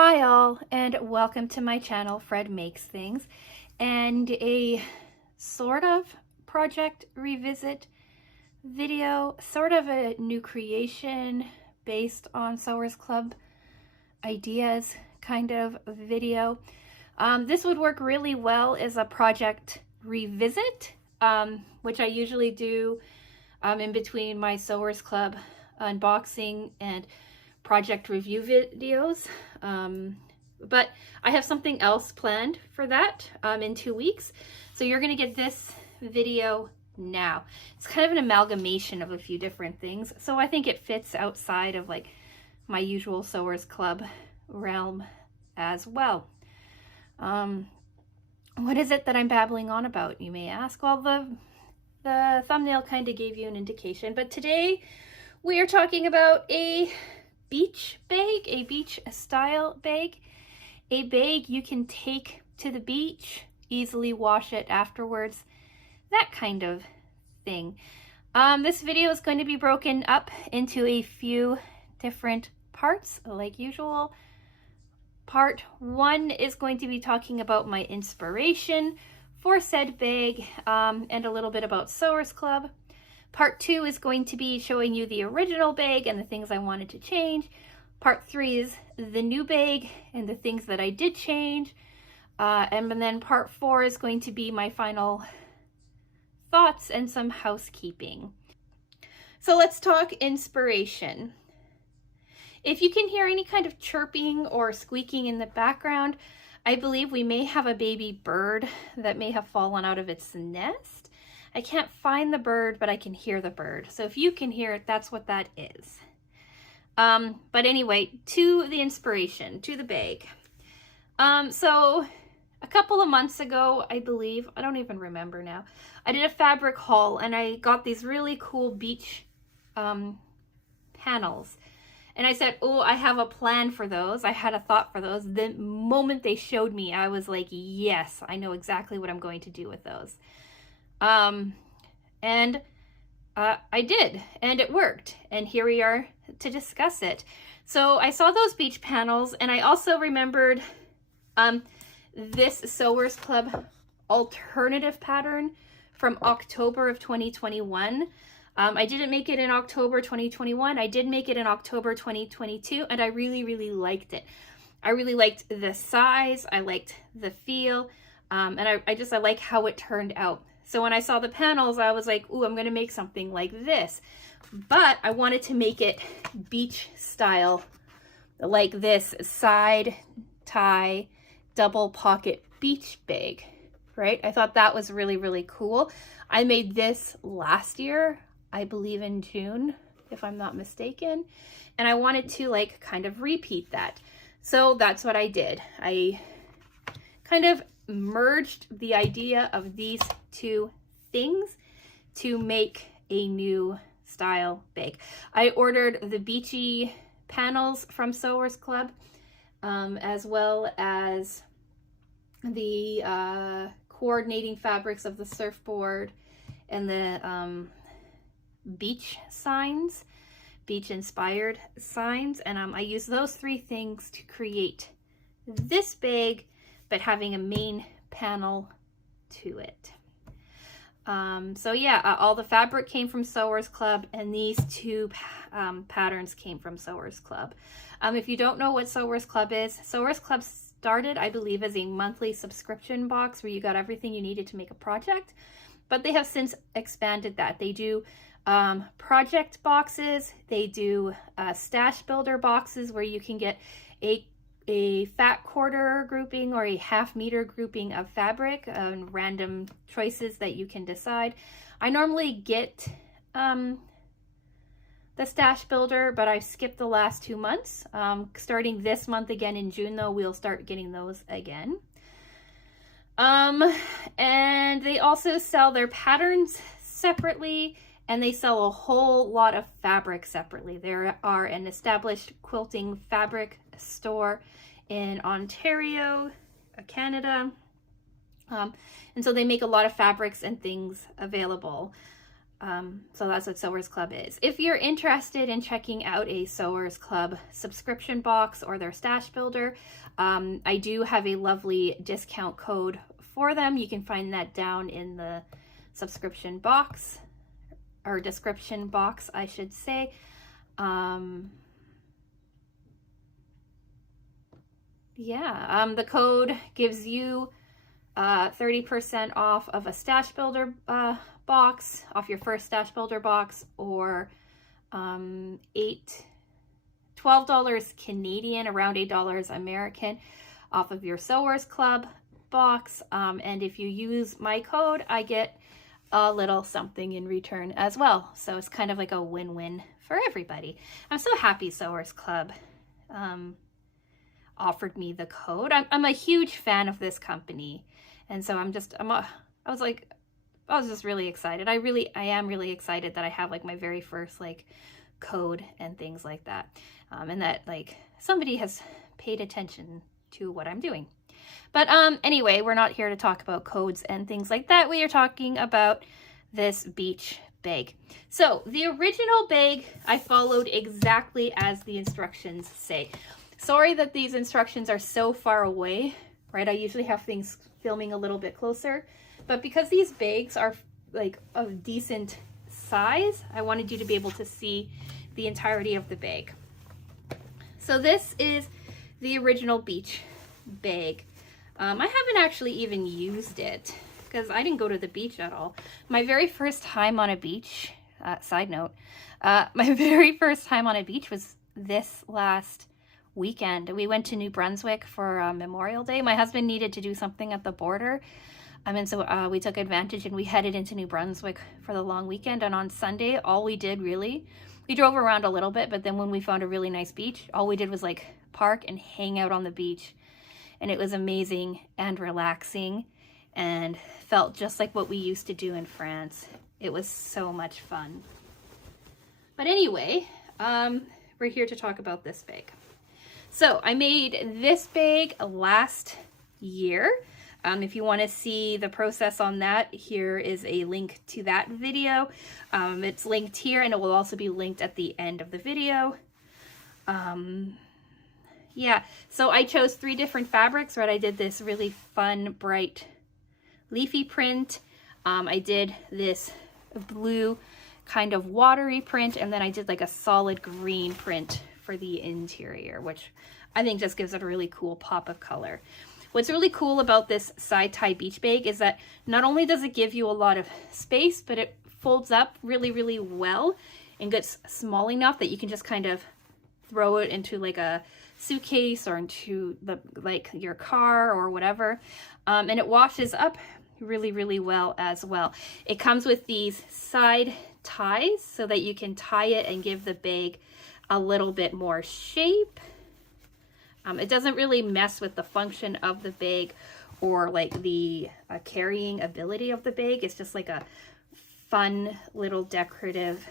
Hi all, and welcome to my channel, Fred Makes Things, and a sort of project revisit video, sort of a new creation based on Sewers Club ideas kind of video. This would work really well as a project revisit, which I usually do in between my Sewers Club unboxing and project review videos. But I have something else planned for that in 2 weeks. So you're going to get this video now. It's kind of an amalgamation of a few different things. So I think it fits outside of like my usual Sewers Club realm as well. What is it that I'm babbling on about, you may ask? Well, the thumbnail kind of gave you an indication, but today we are talking about a beach bag, a beach style bag, a bag you can take to the beach, easily wash it afterwards, that kind of thing. This video is going to be broken up into a few different parts like usual. Part 1 is going to be talking about my inspiration for said bag and a little bit about Sewers Club. Part 2 is going to be showing you the original bag and the things I wanted to change. Part 3 is the new bag and the things that I did change. And then part 4 is going to be my final thoughts and some housekeeping. So let's talk inspiration. If you can hear any kind of chirping or squeaking in the background, I believe we may have a baby bird that may have fallen out of its nest. I can't find the bird, but I can hear the bird. So if you can hear it, that's what that is. But anyway, to the inspiration, to the bag. So a couple of months ago, I believe, I don't even remember now, I did a fabric haul and I got these really cool beach panels. And I said, oh, I have a plan for those. I had a thought for those. The moment they showed me, I was like, yes, I know exactly what I'm going to do with those. I did, and it worked, and here we are to discuss it. So I saw those beach panels, and I also remembered this Sewers Club alternative pattern from October of 2021. I didn't make it in October 2021. I did make it in October 2022, and I really, really liked it. I really liked the size. I liked the feel, and I like how it turned out. So when I saw the panels, I was like, ooh, I'm going to make something like this. But I wanted to make it beach style, like this side tie, double pocket beach bag, right? I thought that was really, really cool. I made this last year, I believe in June, if I'm not mistaken. And I wanted to like kind of repeat that. So that's what I did. I kind of merged the idea of these two things to make a new style bag. I ordered the beachy panels from Sewers Club, as well as the coordinating fabrics of the surfboard and the beach signs, beach inspired signs. And I used those three things to create this bag, but having a main panel to it. So yeah, all the fabric came from Sewers Club, and these two patterns came from Sewers Club. If you don't know what Sewers Club is, Sewers Club started, I believe, as a monthly subscription box where you got everything you needed to make a project, but they have since expanded that. They do project boxes, they do stash builder boxes where you can get a fat quarter grouping or a half meter grouping of fabric and random choices that you can decide. I normally get the stash builder, but I skipped the last 2 months. Starting this month again in June though, we'll start getting those again. And they also sell their patterns separately, and they sell a whole lot of fabric separately. There are an established quilting fabric store in Ontario, Canada. And so they make a lot of fabrics and things available. So that's what Sewers Club is. If you're interested in checking out a Sewers Club subscription box or their stash builder, I do have a lovely discount code for them. You can find that down in the subscription box, or description box, I should say. The code gives you 30% off of a stash builder box, off your first stash builder box, or $12 Canadian, around $8 American, off of your Sewers Club box. And if you use my code, I get a little something in return as well. So it's kind of like a win-win for everybody. I'm so happy Sewers Club offered me the code. I'm a huge fan of this company, and so I was just really excited. I am really excited that I have like my very first like code and things like that, and that like somebody has paid attention to what I'm doing. But anyway, we're not here to talk about codes and things like that. We are talking about this beach bag. So the original bag, I followed exactly as the instructions say. Sorry that these instructions are so far away, right? I usually have things filming a little bit closer, but because these bags are like of decent size, I wanted you to be able to see the entirety of the bag. So this is the original beach bag. I haven't actually even used it because I didn't go to the beach at all. My very first time on a beach, side note, my very first time on a beach was this last weekend. We went to New Brunswick for Memorial Day. My husband needed to do something at the border, and so we took advantage and we headed into New Brunswick for the long weekend. And on Sunday, all we did really, we drove around a little bit, but then when we found a really nice beach, all we did was like park and hang out on the beach. And it was amazing and relaxing and felt just like what we used to do in France. It was so much fun. But anyway, we're here to talk about this bag. So I made this bag last year. If you want to see the process on that, here is a link to that video. It's linked here, and it will also be linked at the end of the video. Yeah, so I chose 3 different fabrics, right? I did this really fun, bright, leafy print. I did this blue kind of watery print, and then I did like a solid green print for the interior, which I think just gives it a really cool pop of color. What's really cool about this side tie beach bag is that not only does it give you a lot of space, but it folds up really, really well and gets small enough that you can just kind of throw it into like a suitcase or into like your car or whatever. And it washes up really, really well as well. It comes with these side ties so that you can tie it and give the bag a little bit more shape. It doesn't really mess with the function of the bag or like the carrying ability of the bag. It's just like a fun little decorative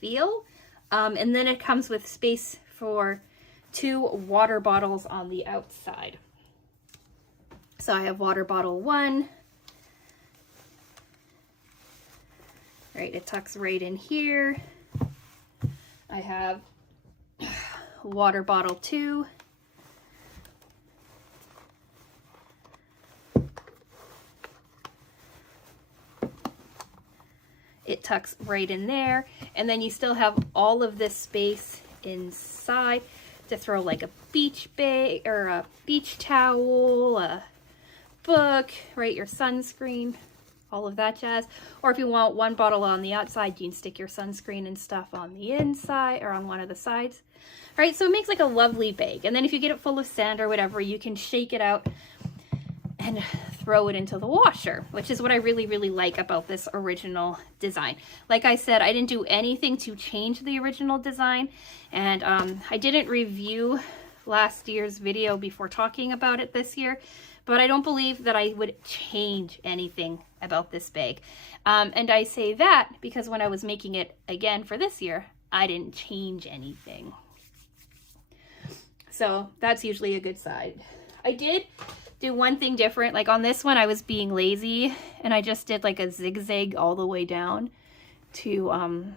feel. And then it comes with space for 2 water bottles on the outside. So I have water bottle 1. Right, it tucks right in here. I have water bottle 2. It tucks right in there, and then you still have all of this space inside to throw like a beach bag or a beach towel, a book, right, your sunscreen, all of that jazz. Or if you want 1 bottle on the outside, you can stick your sunscreen and stuff on the inside or on one of the sides. Right, so it makes like a lovely bag. And then if you get it full of sand or whatever, you can shake it out and throw it into the washer, which is what I really, really like about this original design. Like I said, I didn't do anything to change the original design, and I didn't review last year's video before talking about it this year, but I don't believe that I would change anything about this bag. And I say that because when I was making it again for this year, I didn't change anything. So that's usually a good sign. I did do one thing different. Like on this one, I was being lazy and I just did like a zigzag all the way down. to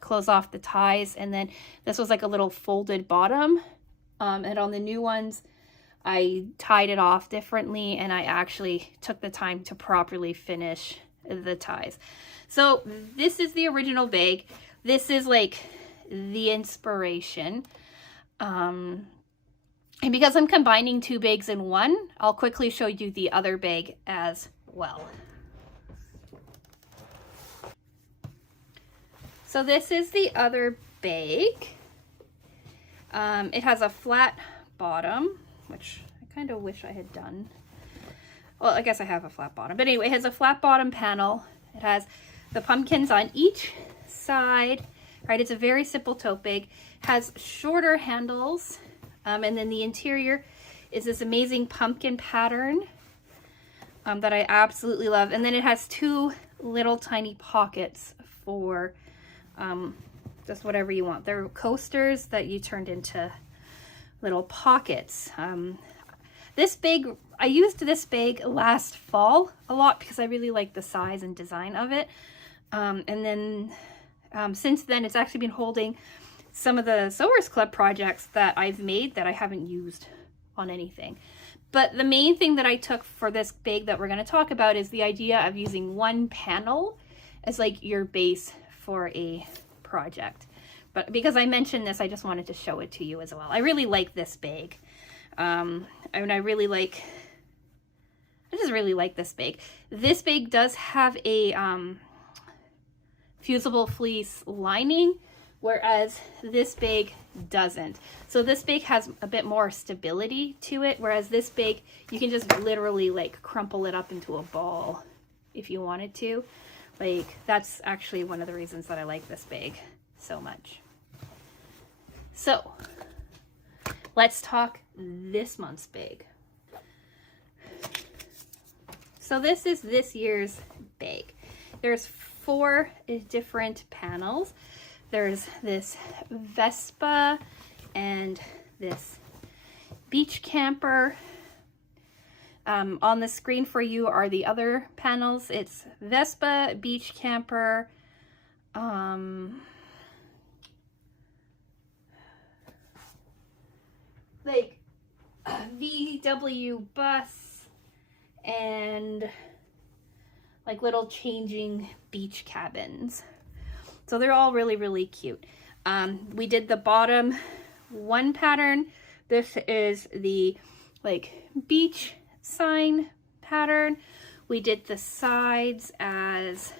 close off the ties. And then this was like a little folded bottom. And on the new ones, I tied it off differently, and I actually took the time to properly finish the ties. So this is the original bag. This is like the inspiration. And because I'm combining two bags in one, I'll quickly show you the other bag as well. So this is the other bag. It has a flat bottom, which I kind of wish I had done. Well, I guess I have a flat bottom, but anyway, it has a flat bottom panel. It has the pumpkins on each side, right? It's a very simple tote bag. It has shorter handles, and then the interior is this amazing pumpkin pattern that I absolutely love. And then it has two little tiny pockets for just whatever you want. They're coasters that you turned into little pockets. This bag, I used this bag last fall a lot because I really like the size and design of it. And then since then, it's actually been holding some of the Sewers Club projects that I've made that I haven't used on anything. But the main thing that I took for this bag that we're going to talk about is the idea of using one panel as like your base for a project. But because I mentioned this, I just wanted to show it to you as well. I really like this bag. I mean, I just really like this bag. This bag does have a fusible fleece lining, whereas this bag doesn't. So this bag has a bit more stability to it, whereas this bag, you can just literally like crumple it up into a ball if you wanted to. Like, that's actually one of the reasons that I like this bag so much. So let's talk this month's bag. So this is this year's bag. There's 4 different panels. There's this Vespa and this beach camper. On the screen for you are the other panels. It's Vespa, beach camper, like VW bus, and like little changing beach cabins. So they're all really, really cute. We did the bottom one pattern. This is the like beach sign pattern. We did the sides as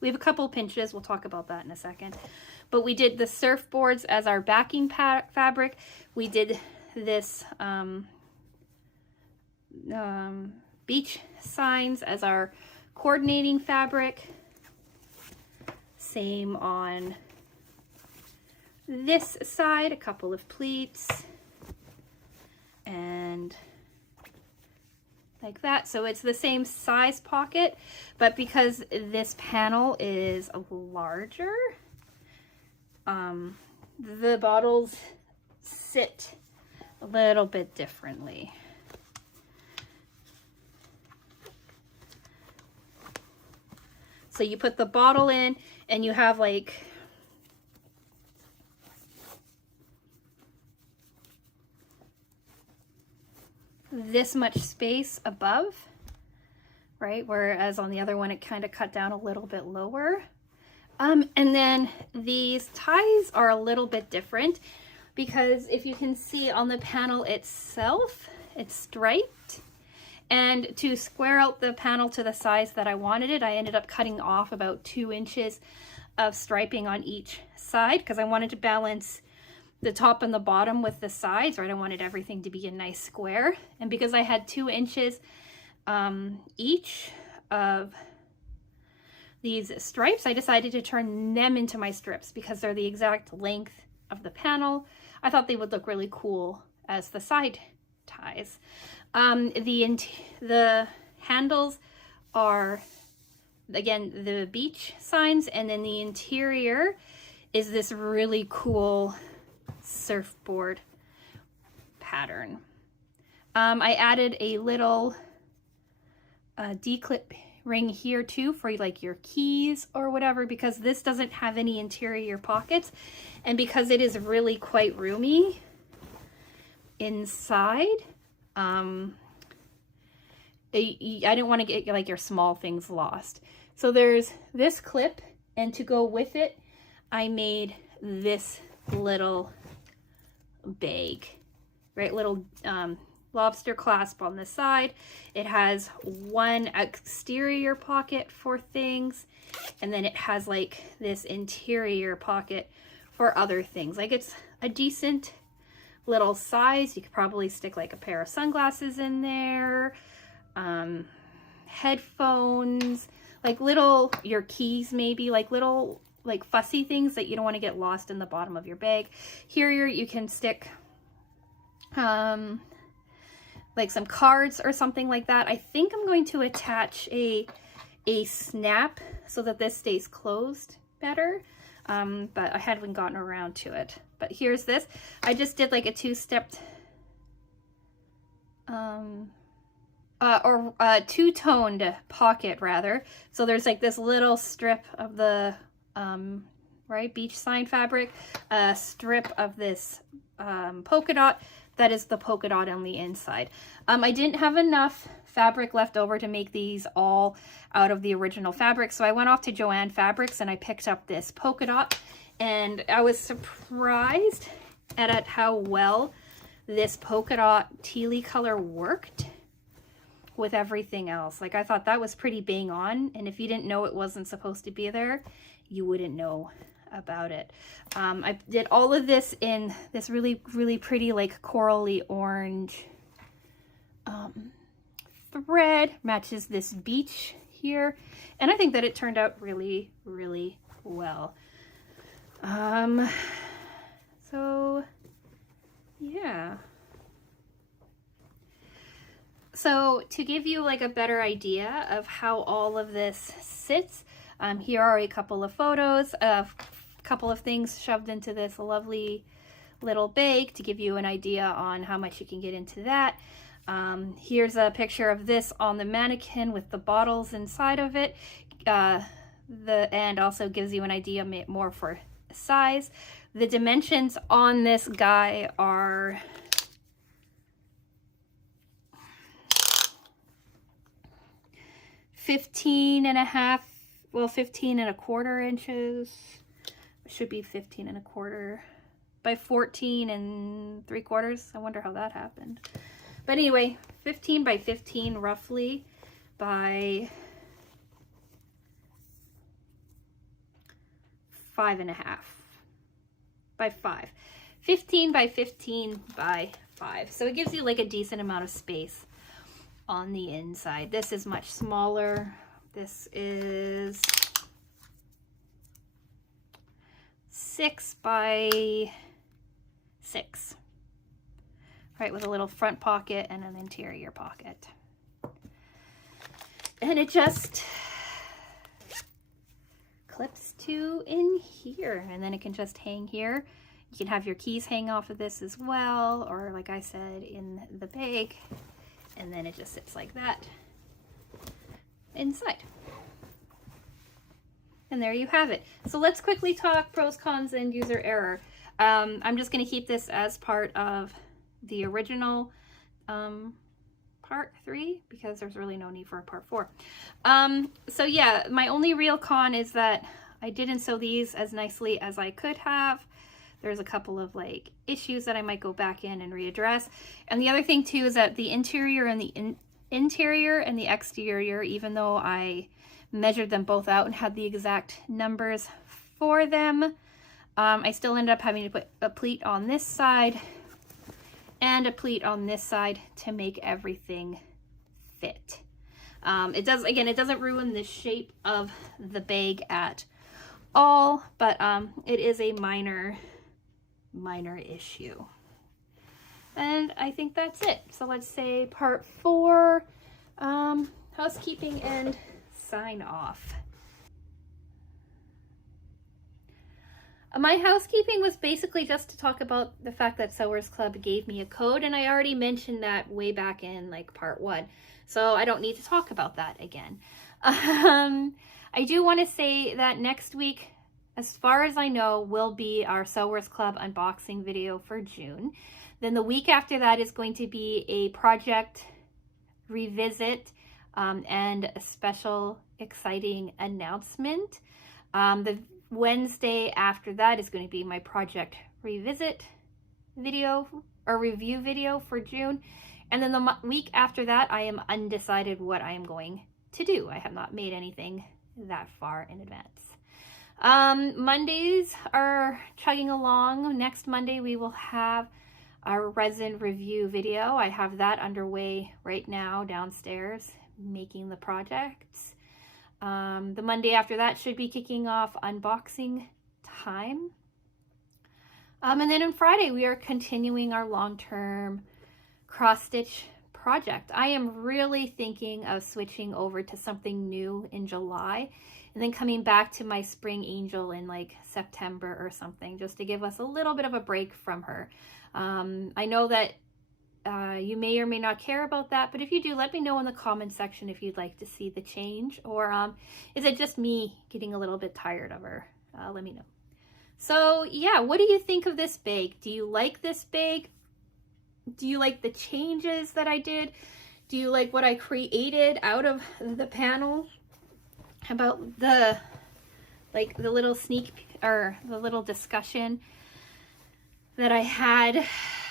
we have a couple pinches. We'll talk about that in a second. But we did the surfboards as our backing fabric. We did this beach signs as our coordinating fabric. Same on this side, a couple of pleats and like that. So it's the same size pocket, but because this panel is larger, the bottles sit a little bit differently. So you put the bottle in and you have like this much space above, right? Whereas on the other one, it kind of cut down a little bit lower. And then these ties are a little bit different because if you can see on the panel itself, it's striped. And to square out the panel to the size that I wanted it, I ended up cutting off about 2 inches of striping on each side because I wanted to balance the top and the bottom with the sides, right? I wanted everything to be a nice square. And because I had 2 inches each of these stripes, I decided to turn them into my strips because they're the exact length of the panel. I thought they would look really cool as the side ties. The handles are, again, the beach signs, and then the interior is this really cool surfboard pattern. I added a little declip ring here too for like your keys or whatever, because this doesn't have any interior pockets, and because it is really quite roomy inside, I didn't want to get like your small things lost. So there's this clip, and to go with it, I made this little bag, right? Little lobster clasp on the side. It has one exterior pocket for things, and then it has like this interior pocket for other things. Like, it's a decent little size. You could probably stick like a pair of sunglasses in there, headphones, like little, your keys maybe, like little like fussy things that you don't want to get lost in the bottom of your bag. Here you can stick like some cards or something like that. I think I'm going to attach a snap so that this stays closed better, but I hadn't gotten around to it. But here's this. I just did like a two-stepped two-toned pocket rather. So there's like this little strip of the right, beach sign fabric, a strip of this polka dot. That is the polka dot on the inside. I didn't have enough fabric left over to make these all out of the original fabric, so I went off to Joann Fabrics and I picked up this polka dot, and I was surprised at how well this polka dot tealy color worked with everything else. Like, I thought that was pretty bang on, and if you didn't know it wasn't supposed to be there, you wouldn't know about it. I did all of this in this really, really pretty like corally orange thread. Matches this beach here, and I think that it turned out really, really well. So yeah. So to give you like a better idea of how all of this sits, here are a couple of photos of a couple of things shoved into this lovely little bag to give you an idea on how much you can get into that. Here's a picture of this on the mannequin with the bottles inside of it, and also gives you an idea more for size. The dimensions on this guy are 15 and a half, well, 15 and a quarter inches. It should be 15 and a quarter by 14 and 3/4. I wonder how that happened. But anyway, 15 by 15 roughly by 5.5 by 5. 15 by 15 by 5. So it gives you like a decent amount of space on the inside. This is much smaller. This is 6 by 6. Right, with a little front pocket and an interior pocket. And it just clips to in here, and then it can just hang here. You can have your keys hang off of this as well, or like I said, in the bag, and then it just sits like that inside. And there you have it. So let's quickly talk pros, cons, and user error. I'm just going to keep this as part of the original part 3 because there's really no need for a part 4. So yeah, my only real con is that I didn't sew these as nicely as I could have. There's a couple of like issues that I might go back in and readdress. And the other thing too is that the interior and the interior and the exterior, even though I measured them both out and had the exact numbers for them, I still ended up having to put a pleat on this side and a pleat on this side to make everything fit. It doesn't ruin the shape of the bag at all, but it is a minor issue. And I think that's it. So let's say part 4, housekeeping and sign off. My housekeeping was basically just to talk about the fact that Sewers Club gave me a code, and I already mentioned that way back in like part 1, so I don't need to talk about that again. I do want to say that next week, as far as I know, will be our Sewers Club unboxing video for June. Then the week after that is going to be a project revisit and a special exciting announcement. The Wednesday after that is going to be my project revisit video or review video for June. And then the week after that, I am undecided what I am going to do. I have not made anything that far in advance. Mondays are chugging along. Next Monday, we will have our resin review video. I have that underway right now downstairs, making the projects. The Monday after that should be kicking off unboxing time. And then on Friday, we are continuing our long-term cross-stitch project. I am really thinking of switching over to something new in July and then coming back to my Spring Angel in like September or something, just to give us a little bit of a break from her. I know that you may or may not care about that, but if you do, let me know in the comment section if you'd like to see the change, or is it just me getting a little bit tired of her? Let me know. So yeah, what do you think of this bag? Do you like this bag? Do you like the changes that I did? Do you like what I created out of the panel? How about the little sneak or the little discussion that I had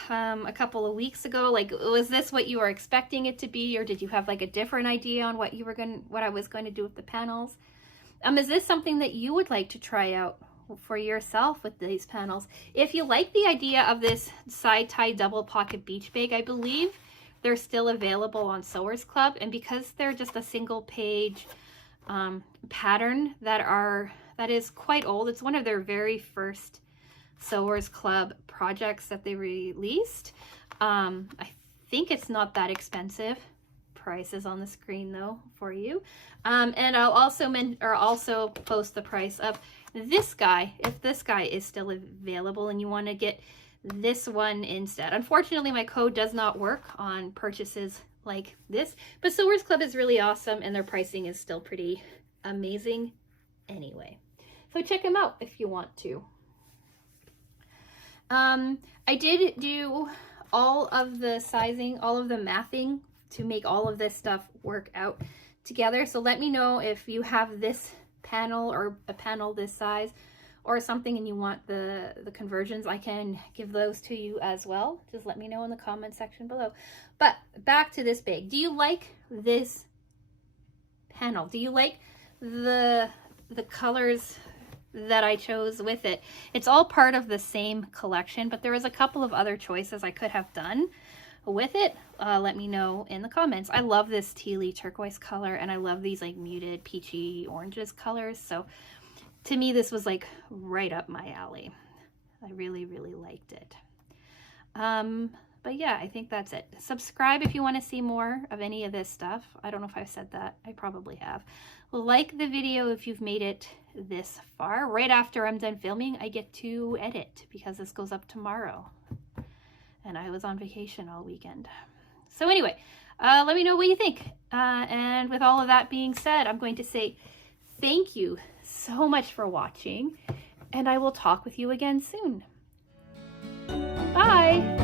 a couple of weeks ago? Like, was this what you were expecting it to be, or did you have like a different idea on what I was going to do with the panels? Is this something that you would like to try out for yourself with these panels? If you like the idea of this side tie double pocket beach bag, I believe they're still available on Sewers Club, and because they're just a single page pattern that is quite old, it's one of their very first Sewers Club projects that they released. I think it's not that expensive. Price is on the screen though for you, and I'll also post the price of this guy if this guy is still available and you want to get this one instead. Unfortunately, my code does not work on purchases like this, but Sewers Club is really awesome and their pricing is still pretty amazing anyway. So check them out if you want to. I did do all of the sizing, all of the mathing to make all of this stuff work out together. So let me know if you have this panel or a panel this size or something and you want the conversions. I can give those to you as well. Just let me know in the comment section below. But back to this bag. Do you like this panel? Do you like the colors that I chose with it? It's all part of the same collection, but there was a couple of other choices I could have done with it. Let me know in the comments. I love this tealy turquoise color, and I love these like muted peachy oranges colors. So to me, this was like right up my alley. I really, really liked it. But yeah, I think that's it. Subscribe if you want to see more of any of this stuff. I don't know if I've said that. I probably have. Like the video if you've made it this far. Right after I'm done filming, I get to edit because this goes up tomorrow. And I was on vacation all weekend. So anyway, let me know what you think. And with all of that being said, I'm going to say thank you so much for watching, and I will talk with you again soon. Bye!